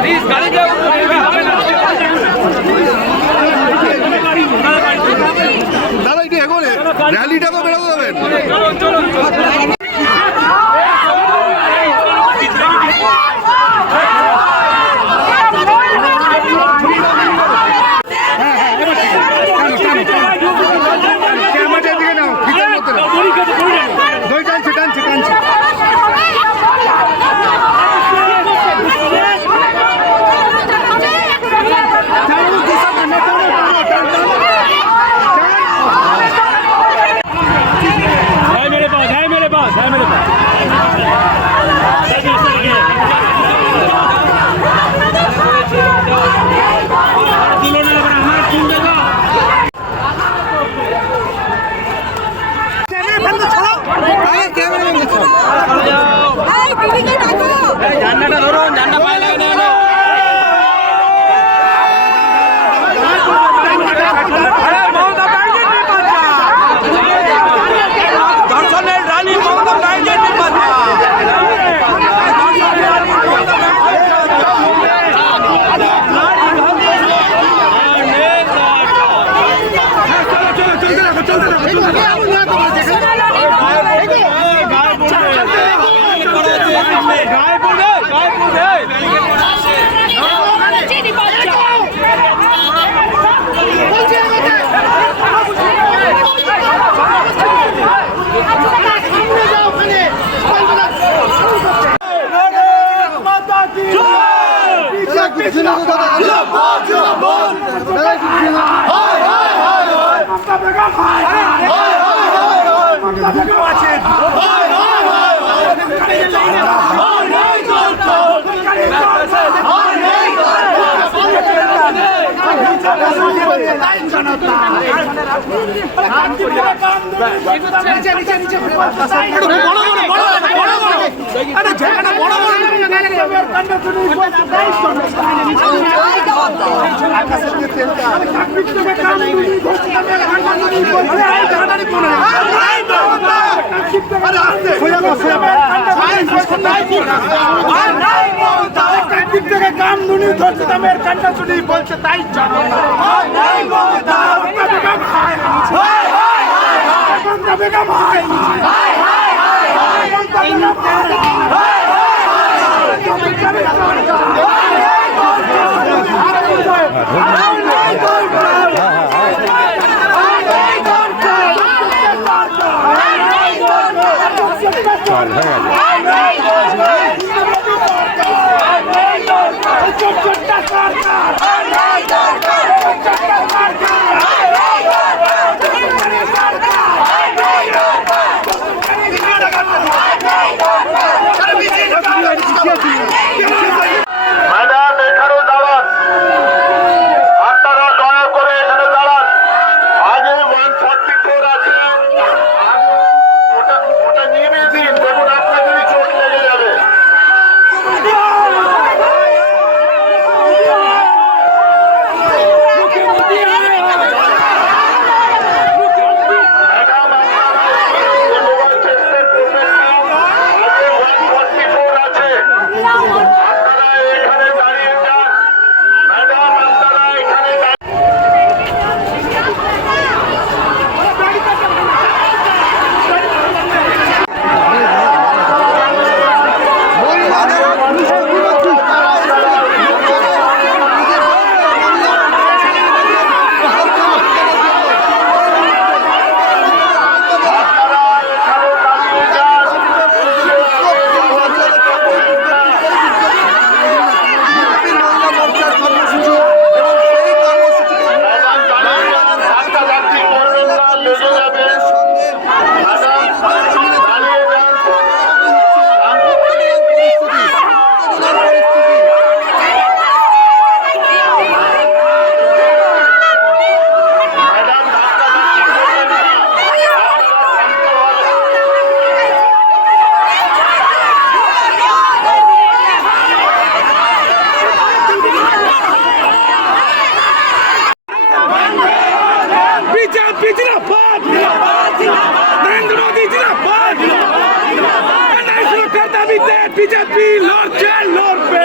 Please গাড়িটা আরে আরে ধর্ষিতামের কান্না শুনি বলছে তাই বেগম সরকার সরকার দাবিতে বিজেপি লড়ছে লড়বে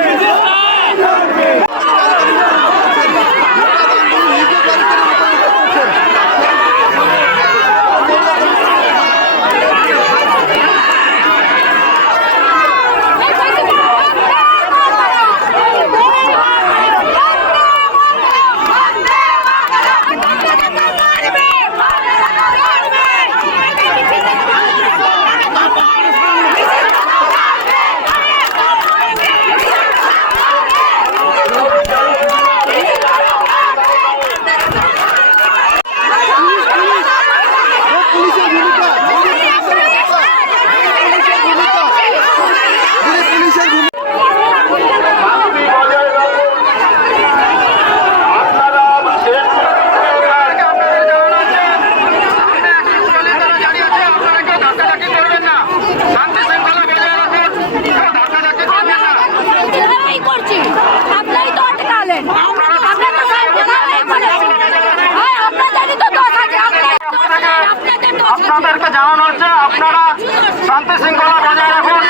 শান্তি শৃঙ্খলা বজায় রাখুন।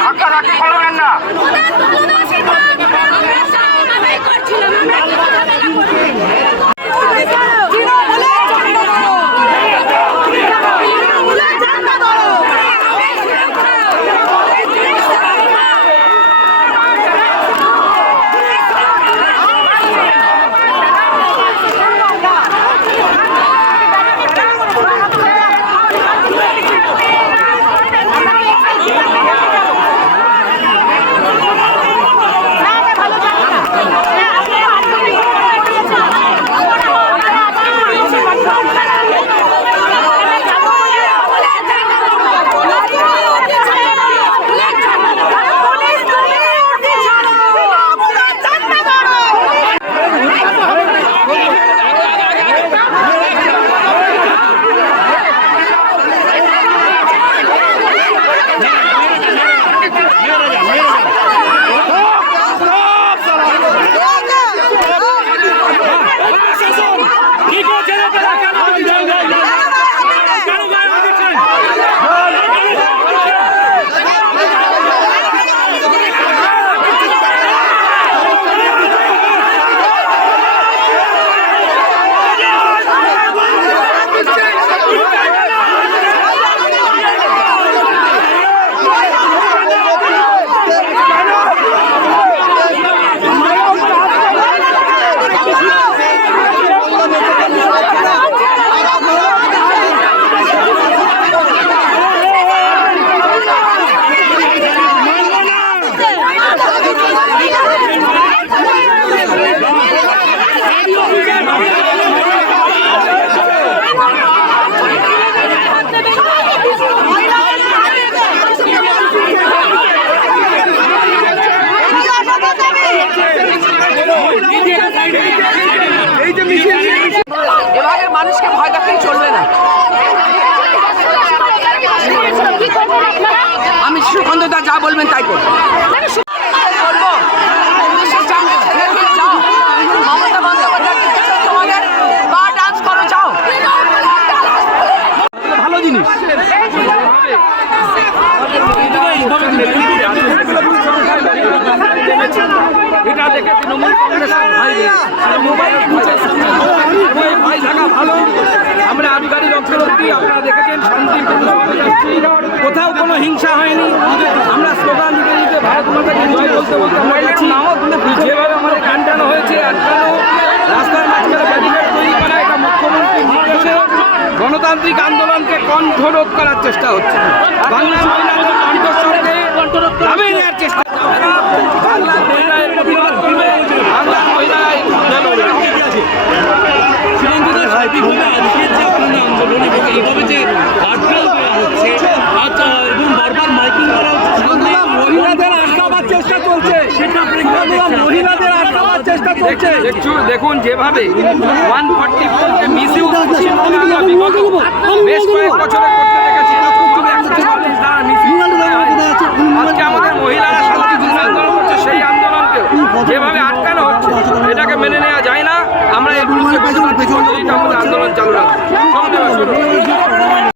ধাক্কা ধাক্কি করবেন না? এভাবে মানুষকে ভয় দেখাই চলবে না। আমি সুখন্দদা যা বলবেন তাই করব। ভালো জিনিস। এটা দেখে তৃণমূল কংগ্রেসের মোবাইল ভাই থাকা ভালো। আমরা আবিবাদী অঞ্চলবর্তী আপনারা দেখেছেন যাচ্ছি। কোথাও কোনো হিংসা হয়নি। আমরা স্লোগান দিতে দিতে ভারত মাতাকে জয় বলতে বলতে আমরা যাচ্ছি। যেভাবে আমাদের কান্টানো হয়েছে আটকানো রাস্তার মাঝখানে ব্যারিকেড তৈরি করা এটা মুখ্যমন্ত্রীর নির্দেশে। গণতান্ত্রিক আন্দোলনকে কণ্ঠরোধ করার চেষ্টা হচ্ছে। বাংলার মহিলাদের কণ্ঠস্বরকে চেষ্টা চলছে দেখুন যেভাবে ওয়ান ফর্টি ফোরকে মিস ইউজ বিগত বেশ কয়েক বছরে করতে দেখেছি আজকে আমাদের মহিলারা সাধারণ আন্দোলন হচ্ছে সেই আন্দোলনকে। যেভাবে আটকানো হচ্ছে এটাকে মেনে নেওয়া যায় না। আমরা এর বিরুদ্ধে আন্দোলন চালু রাখব